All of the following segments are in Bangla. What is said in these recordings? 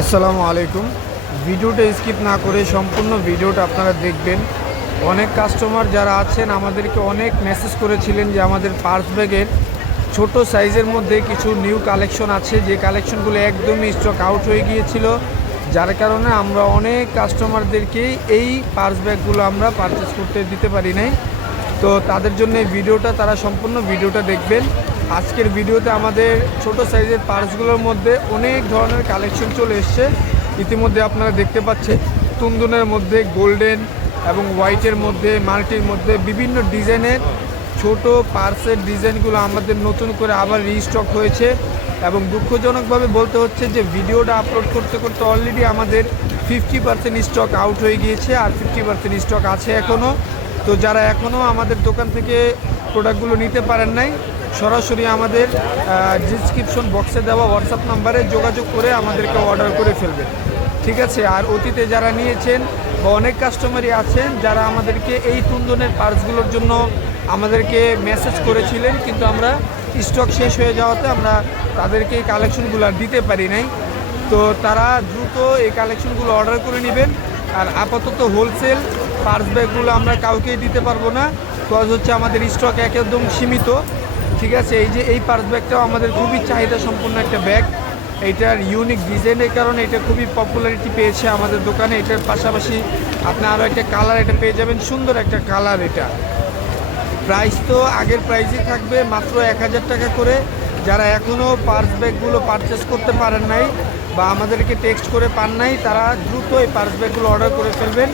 আসসালামু আলাইকুম। ভিডিওটা স্কিপ না করে সম্পূর্ণ ভিডিওটা আপনারা দেখবেন। অনেক কাস্টমার যারা আছেন, আমাদেরকে অনেক মেসেজ করেছিলেন যে আমাদের পার্স ব্যাগের ছোট সাইজের মধ্যে কিছু নিউ কালেকশন আছে। যে কালেকশনগুলো একদমই স্টক আউট হয়ে গিয়েছিল। যার কারণে আমরা অনেক কাস্টমারদেরকে এই পার্স ব্যাগগুলো আমরা পারচেস করতে দিতে পারি নাই। তো তাদের জন্য ভিডিওটা, তারা সম্পূর্ণ ভিডিওটা দেখবেন। আজকের ভিডিওতে আমাদের ছোট সাইজের পার্সগুলোর মধ্যে অনেক ধরনের কালেকশন চলে এসছে। ইতিমধ্যে আপনারা দেখতে পাচ্ছেন তুন্দুনের মধ্যে গোল্ডেন এবং হোয়াইটের মধ্যে, মাল্টির মধ্যে বিভিন্ন ডিজাইনের ছোট পার্সের ডিজাইনগুলো আমাদের নতুন করে আবার রিস্টক হয়েছে এবং দুঃখজনকভাবে বলতে হচ্ছে যে ভিডিওটা আপলোড করতে করতে অলরেডি আমাদের ফিফটি পার্সেন্ট স্টক আউট হয়ে গিয়েছে আর ফিফটি পার্সেন্ট স্টক আছে এখনও তো যারা এখনও আমাদের দোকান থেকে প্রোডাক্টগুলো নিতে পারেন নাই সরাসরি আমাদের ডিসক্রিপশন বক্সে দেওয়া হোয়াটসঅ্যাপ নাম্বারে যোগাযোগ করে আমাদেরকে অর্ডার করে ফেলবেন ঠিক আছে? আর অতীতে যারা নিয়েছেন বা অনেক কাস্টমারই আছেন, যারা আমাদেরকে এই তুন্দনের পার্টসগুলোর জন্য আমাদেরকে মেসেজ করেছিলেন, কিন্তু আমরা স্টক শেষ হয়ে যাওয়াতে আমরা তাদেরকে এই কালেকশনগুলো দিতে পারি নাই। তো তারা দ্রুত এই কালেকশনগুলো অর্ডার করে নেবেন। আর আপাতত হোলসেল পার্স ব্যাগগুলো আমরা কাউকেই দিতে পারব না কজ হচ্ছে আমাদের স্টক একদম সীমিত। ঠিক আছে, এই যে এই পার্স ব্যাগটাও আমাদের খুবই চাহিদা সম্পন্ন একটা ব্যাগ এইটার ইউনিক ডিজাইনের কারণে এটা খুবই পপুলারিটি পেয়েছে আমাদের দোকানে। এটার পাশাপাশি আপনি আরও একটা কালার এটা পেয়ে যাবেন, সুন্দর একটা কালার এটা। প্রাইস তো আগের প্রাইসই থাকবে মাত্র এক হাজার টাকা করে। যারা এখনও পার্স ব্যাগগুলো পারচেস করতে পারেন নাই বা আমাদেরকে টেক্সট করে পান নাই, তারা দ্রুত এই পার্স ব্যাগগুলো অর্ডার করে ফেলবেন।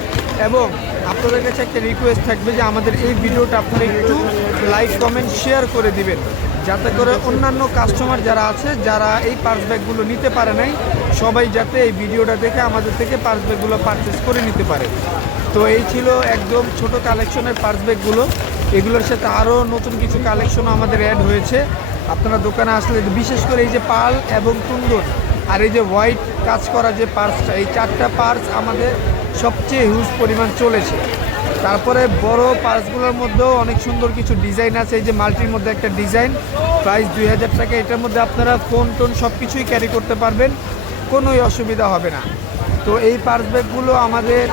এবং আপনাদের কাছে একটা রিকোয়েস্ট থাকবে যে আমাদের এই ভিডিওটা আপনারা একটু লাইক কমেন্ট শেয়ার করে দিবেন। যাতে করে অন্যান্য কাস্টমার যারা আছে, যারা এই পার্স ব্যাগগুলো নিতে পারে নাই, সবাই যাতে এই ভিডিওটা দেখে আমাদের থেকে পার্স ব্যাগগুলো পারচেস করে নিতে পারে। তো এই ছিল একদম ছোট কালেকশনের পার্স ব্যাগগুলো এগুলোর সাথে আরও নতুন কিছু কালেকশন আমাদের অ্যাড হয়েছে। আপনারা দোকানে আসলে বিশেষ করে এই যে পাল এবং কুন্দন আর এই যে হোয়াইট কাজ করা যে পার্সটা এই চারটা পার্স আমাদের সবচেয়ে হিউজ পরিমাণ চলেছে। তারপরে বড় পার্সগুলোর মধ্যেও অনেক সুন্দর কিছু ডিজাইন আছে। এই যে মাল্টির মধ্যে একটা ডিজাইন প্রাইস দুই হাজার টাকা, এটার মধ্যে আপনারা ফোন টোন সব কিছুই ক্যারি করতে পারবেন, কোনোই অসুবিধা হবে না। তো এই পার্স ব্যাগগুলো আমাদের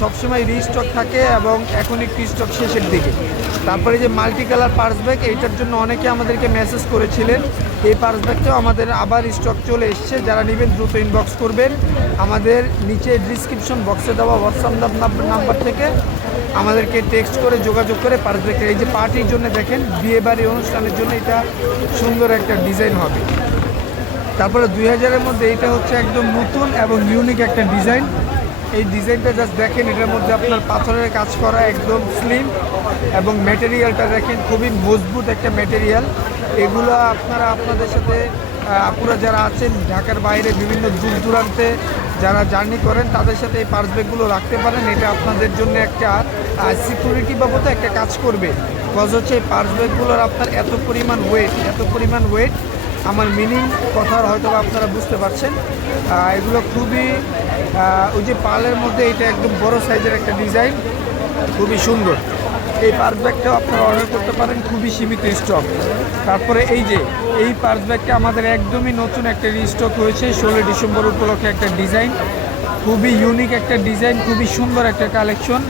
সবসময় রিস্টক থাকে এবং এখন একটু স্টক শেষের দিকে। তারপরে যে মাল্টি কালার পার্স ব্যাগ, এইটার জন্য অনেকে আমাদেরকে মেসেজ করেছিলেন। এই পার্স ব্যাগটাও আমাদের আবার স্টক চলে এসছে। যারা নেবেন, দ্রুত ইনবক্স করবেন। আমাদের নিচে ডিসক্রিপশন বক্সে দেওয়া হোয়াটসঅ্যাপ নাম্বার থেকে আমাদেরকে টেক্সট করে যোগাযোগ করে পার্স ব্যাগটা। এই যে পার্টির জন্য দেখেন বিয়ে বাড়ি অনুষ্ঠানের জন্য এটা সুন্দর একটা ডিজাইন হবে। তারপরে দুই হাজারের মধ্যে এটা হচ্ছে একদম নতুন এবং ইউনিক একটা ডিজাইন এই ডিজাইনটা জাস্ট দেখেন, এটার মধ্যে আপনার পাথরের কাজ করা একদম স্লিম এবং ম্যাটেরিয়ালটা দেখেন খুবই মজবুত একটা ম্যাটেরিয়াল এগুলো আপনারা আপনাদের সাথে আপুরা যারা আছেন, ঢাকার বাইরে বিভিন্ন দূর দূরান্তে যারা জার্নি করেন, তাদের সাথে এই পার্স ব্যাগগুলো রাখতে পারেন। এটা আপনাদের জন্য একটা সিকিউরিটি বাবদে একটা কাজ করবে। কজ হচ্ছে এই পার্স ব্যাগগুলোর আপনার এত পরিমাণ ওয়েট এত পরিমাণ ওয়েট আমার মিনিং কথার হয়তো আপনারা বুঝতে পারছেন। এগুলো খুবই ওই যে পালের মধ্যে এটা একদম বড় সাইজের একটা ডিজাইন, খুবই সুন্দর। এই পার্স ব্যাগটাও আপনারা অর্ডার করতে পারেন, খুবই সীমিত স্টক। তারপরে এই যে, এই পার্স ব্যাগটা আমাদের একদমই নতুন একটা স্টক হয়েছে, ষোলোই ডিসেম্বর উপলক্ষে একটা ডিজাইন। খুবই ইউনিক একটা ডিজাইন, খুবই সুন্দর একটা কালেকশন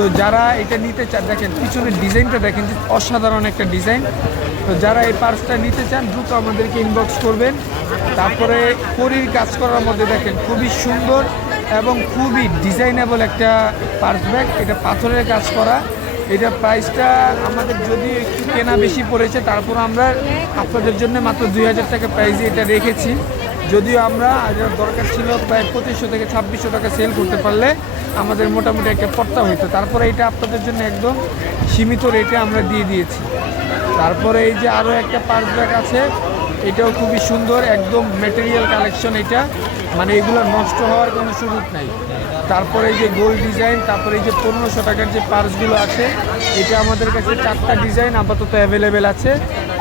তো যারা এটা নিতে চান, দেখেন পিছনের ডিজাইনটা দেখেন, যে অসাধারণ একটা ডিজাইন। তো যারা এই পার্সটা নিতে চান, দ্রুত আমাদেরকে ইনবক্স করবেন। তারপরে করির কাজ করার মধ্যে দেখেন, খুবই সুন্দর এবং খুবই ডিজাইনেবল একটা পার্স ব্যাগ। এটা পাথরের কাজ করা। এটা প্রাইসটা আমাদের যদি একটু কেনা বেশি পড়েছে, তারপর আমরা আপনাদের জন্য মাত্র দুই হাজার টাকা প্রাইসে এটা রেখেছি। যদিও আমরা দরকার ছিল প্রায় পঁচিশশো থেকে ছাব্বিশশো টাকা সেল করতে পারলে আমাদের মোটামুটি একটা পর্তা হইতো। তারপরে এটা আপনাদের জন্য একদম সীমিত রেটে আমরা দিয়ে দিয়েছি। তারপরে এই যে আরও একটা পার্স ব্যাগ আছে, এটাও খুবই সুন্দর, একদম মেটেরিয়াল কালেকশন এটা। মানে এগুলো নষ্ট হওয়ার কোনো সুযোগ নাই। তারপরে এই যে গোল ডিজাইন, তারপরে এই যে পনেরোশো টাকার যে পার্সগুলো আছে, এটা আমাদের কাছে চারটা ডিজাইন আপাতত অ্যাভেলেবেল আছে।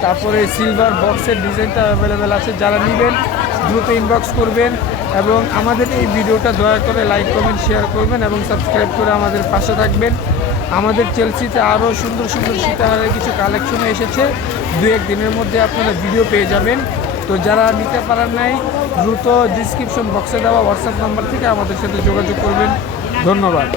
তারপরে সিলভার বক্সের ডিজাইনটা অ্যাভেলেবেল আছে, যারা নেবেন, দ্রুত ইনবক্স করবেন এবং আমাদের এই ভিডিওটা দয়া করে লাইক কমেন্ট শেয়ার করবেন এবং সাবস্ক্রাইব করে আমাদের পাশে থাকবেন। আমাদের চেলসিতে আরও সুন্দর সুন্দর সীতাহারের কিছু কালেকশন এসেছে। দু এক দিনের মধ্যে আপনারা ভিডিও পেয়ে যাবেন। তো যারা নিতে পারেন নাই, দ্রুত ডিসক্রিপশন বক্সে দেওয়া হোয়াটসঅ্যাপ নাম্বার থেকে আমাদের সাথে যোগাযোগ করবেন। ধন্যবাদ।